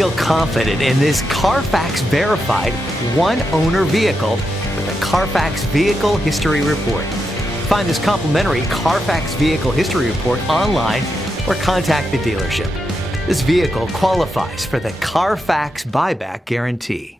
Feel confident in this Carfax verified one-owner vehicle with a Carfax Vehicle History Report. Find this complimentary Carfax Vehicle History Report online or contact the dealership. This vehicle qualifies for the Carfax Buyback Guarantee.